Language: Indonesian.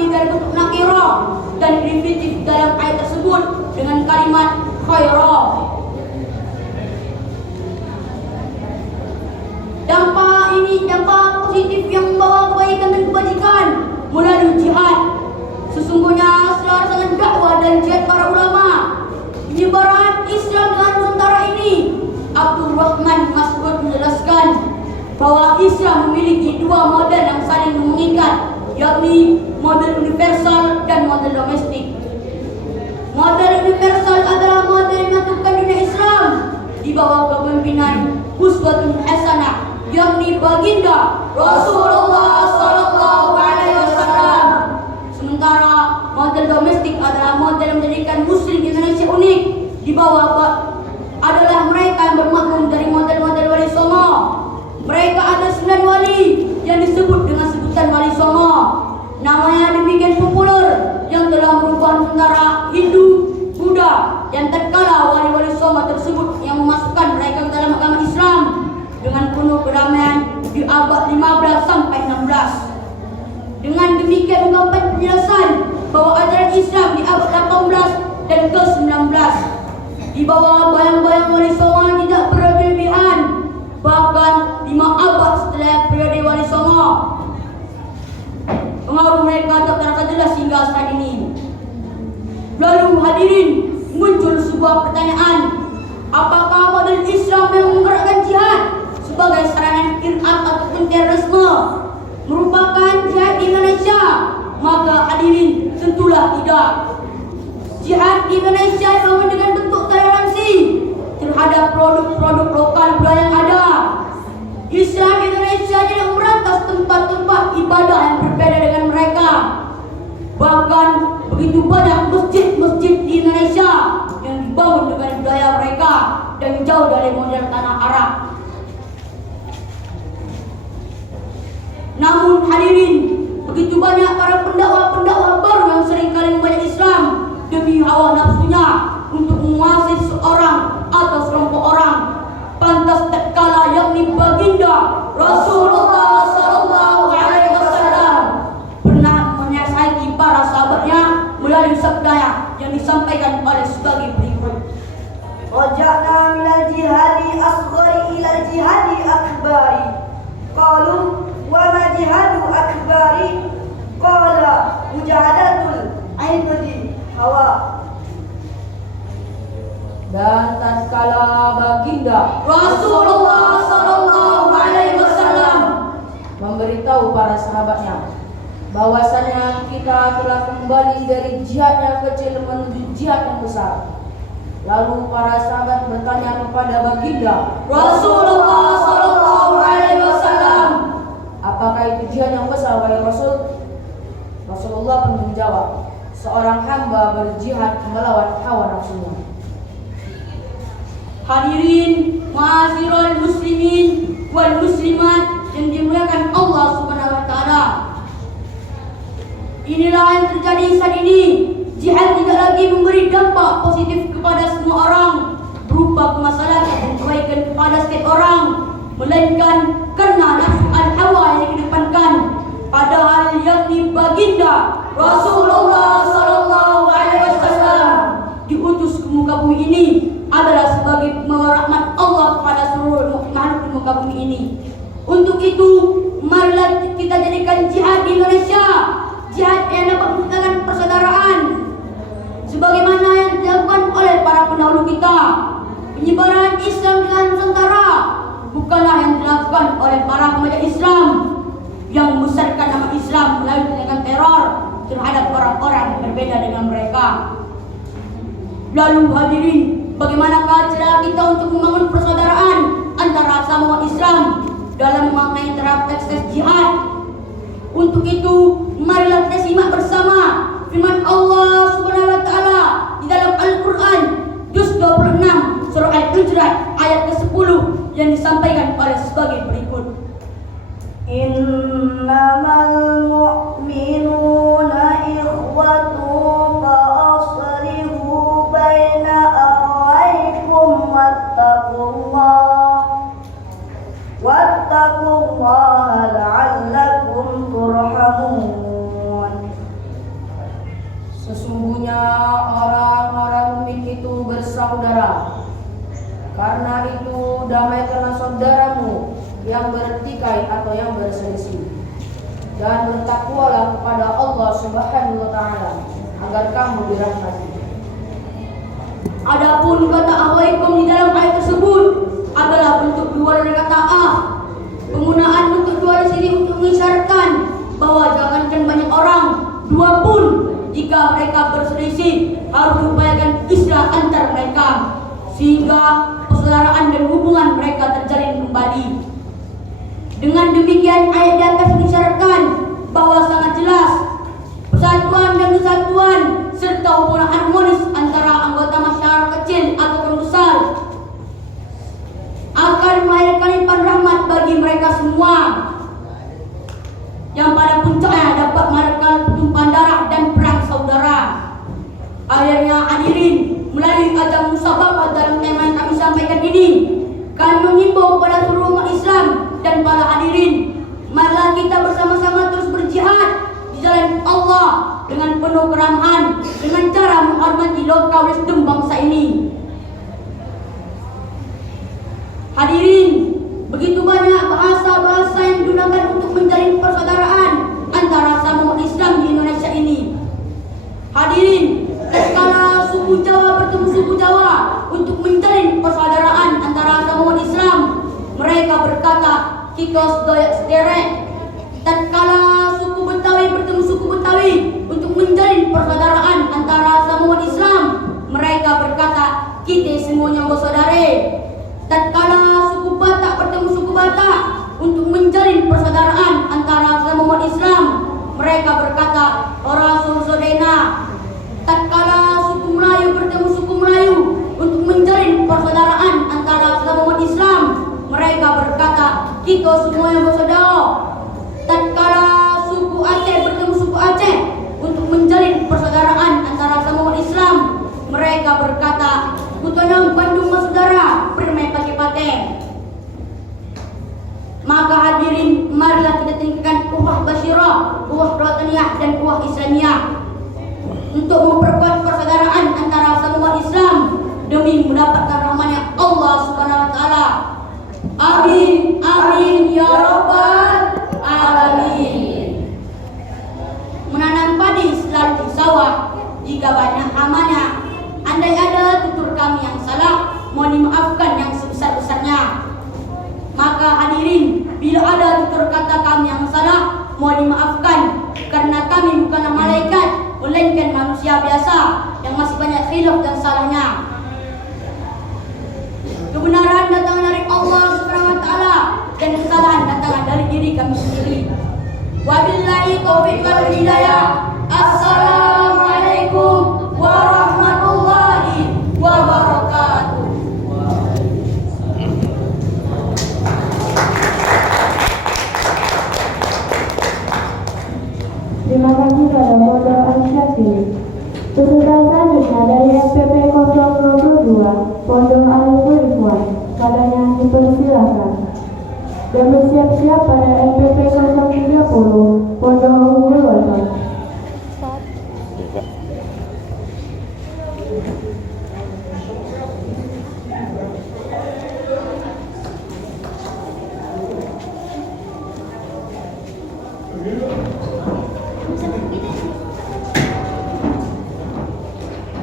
kami dari bentuk nakirah dan definitif dalam ayat tersebut dengan kalimat khairah. Dampak positif yang membawa kebaikan dan kebajikan melalui jihad. Sesungguhnya setelah dengan dakwah dan jihad para ulama, penyebaran Islam dengan Nusantara ini, Abdul Rahman Mas'ud menjelaskan bahwa Islam memiliki dua model yang saling mengikat, yakni model universal dan model domestik. Model universal adalah model yang menyatukan dunia Islam di bawah kepemimpinan Uswatun Hasanah, yakni baginda Rasulullah sallallahu alaihi wasallam. Sementara model domestik adalah model yang menjadikan Muslim Indonesia unik di bawah adalah mereka yang bermakmum dari model-model Wali Songo. Mereka ada 9 wali yang disebut dengan sebutan Wali Songo. Namanya demikian populer yang telah merubah Nusantara Hindu, Buddha, yang tatkala wali-wali Songo tersebut yang memasukkan mereka ke dalam agama Islam dengan penuh kedamaian di abad 15 sampai 16. Dengan demikian mengungkapkan penjelasan bahwa ajaran Islam di abad 18 dan ke-19 di bawah bayang-bayang Wali Songo tidak berlebihan, bahkan 5 abad setelah periode Wali Songo pengaruh mereka tak terasa jelas hingga saat ini. Lalu hadirin, muncul sebuah pertanyaan, apakah model Islam yang menggerakkan jihad sebagai sarana irhad ataupun terorisme merupakan jihad di Indonesia? Maka hadirin, tentulah tidak. Jihad di Indonesia dibangun dengan bentuk toleransi terhadap produk-produk lokal budaya yang ada. Islam Indonesia tidak merantas tempat-tempat ibadah yang berbeda dengan mereka. Bahkan begitu banyak masjid-masjid di Indonesia yang dibangun dengan budaya mereka dan jauh dari model tanah Arab. Namun hadirin, begitu banyak para pendakwah-pendakwah baru yang seringkali membaca Islam demi hawa nafsunya untuk menguasai seorang atau sekelompok orang. Pantas tatkala yakni baginda Rasulullah sallallahu alaihi wasallam pernah menasihati para sahabatnya melalui sabdanya yang disampaikan oleh sebagai berikut. Raja'na minal jihadi asghari ilal jihadi akbari. Qalu wa ma jihadu akbari? Qala mujahadatul aibadi hawa. Dan tatkala baginda Rasulullah sallallahu alaihi wasallam memberitahu para sahabatnya bahwasanya kita telah kembali dari jihad yang kecil menuju jihad yang besar. Lalu para sahabat bertanya kepada baginda Rasulullah sallallahu alaihi wasallam, apakah itu jihad yang besar wahai Rasul? Rasulullah pun menjawab, seorang hamba berjihad melawan hawa nafsunya. Hadirin ma'asyiral muslimin wal muslimat yang dimuliakan Allah Subhanahu wa taala. Inilah yang terjadi saat ini. Jihad tidak lagi memberi dampak positif kepada semua orang berupa kemaslahatan dan kebaikan kepada setiap orang, melainkan karena nafsu al-hawa yang dikedepankan. Padahal yakni baginda Rasulullah sallallahu alaihi wasallam diutus ke muka bumi ini adalah sebagai rahmat Allah kepada seluruh makhluk di muka bumi ini. Untuk itu, marilah kita jadikan jihad di Indonesia jihad yang dapat meningkatkan persaudaraan, sebagaimana yang dilakukan oleh para pendahulu kita. Penyebaran Islam di Nusantara bukanlah yang dilakukan oleh para pembaca Islam yang membesarkan nama Islam melalui tindakan teror terhadap orang-orang yang berbeda dengan mereka. Lalu hadirin, bagaimanakah cara kita untuk membangun persaudaraan antara sama umat Islam dalam memaknai terhadap teks jihad? Untuk itu, marilah kita simak bersama firman Allah Subhanahu wa taala di dalam Al-Qur'an juz 26 surah Al-Hujurat ayat ke-10 yang disampaikan oleh sebagai berikut. Innamal mu'minuna ikhwatun fa aslihu baina akhawaykum wattaqullaha la'allakum turhamun. bertakwalah kepada Allah Subhanahu wa taala agar kamu dirahmati. Adapun kata ahwaikum di dalam ayat tersebut adalah bentuk dua dari kata ah. Penggunaan bentuk dua di sini untuk mengisyaratkan bahwa jangankan banyak orang, dua pun jika mereka berselisih harus diupayakan islah antar mereka sehingga persaudaraan dan hubungan mereka terjalin kembali. Dengan demikian ayat di atas mengisyaratkan bahwa sangat jelas persatuan dan kesatuan serta hubungan harmonis antara anggota masyarakat kecil ataupun besar akan melahirkan limpahan rahmat bagi mereka semua, yang pada puncaknya dapat melahirkan pertumpahan darah dan perang saudara. Akhirnya hadirin, melalui ajang musabaqah dalam tema yang kami sampaikan ini, kami menghimbau kepada seluruh umat Islam dan para hadirin, marilah kita bersama-sama terus berjihad di jalan Allah dengan penuh keramahan, dengan cara menghormati lokal wisdom bangsa ini. Hadirin, begitu banyak bahasa-bahasa yang digunakan untuk menjalin persaudaraan antara sama umat Islam di Indonesia ini. Hadirin, tatkala suku Jawa bertemu suku Jawa untuk menjalin persaudaraan antara sama umat Islam, mereka berkata kikos doyak sederek. Tatkala suku Betawi bertemu suku Betawi untuk menjalin persaudaraan antara sama umat Islam, mereka berkata kita semuanya bersaudara. Tatkala suku Batak bertemu suku Batak untuk menjalin persaudaraan antara sesama umat Islam, mereka berkata orang saudara. Tatkala suku Melayu bertemu suku Melayu untuk menjalin persaudaraan antara sesama umat Islam, mereka berkata kita semuanya bersaudara. Tatkala suku Aceh bertemu suku Aceh untuk menjalin persaudaraan antara sesama umat Islam, mereka berkata Kutonang Bandung bersaudara, permai pakai-pakai. Maka hadirin, marilah kita tingkatkan ukhuwah basyirah, ukhuwah wataniyah dan ukhuwah islamiyah untuk memperkuat persaudaraan antara sesama umat Islam demi mendapatkan rahmatnya Allah Subhanahu wa taala. Amin, amin ya rabbal alamin. Menanam padi selalu di sawah jika banyak amannya. Andai ada tutur kami yang salah, mohon dimaafkan yang sebesar-besarnya. Maka hadirin, bila ada tutur kata kami yang salah, mohon dimaafkan, karena kami bukanlah malaikat, melainkan manusia biasa yang masih banyak khilaf dan salahnya. Kebenaran datang dari Allah Subhanahu wa taala dan kesalahan datang dari diri kami sendiri. Wabillahi taufiq wal hidayah. Assalamualaikum warahmatullahi wabarakatuh. Terima kasih kepada Model Al-Syafiri. Peserta selanjutnya dari SPP 022 Pondok Al-Furifwan, padanya dipersilakan. Dan bersiap-siap pada SPP 030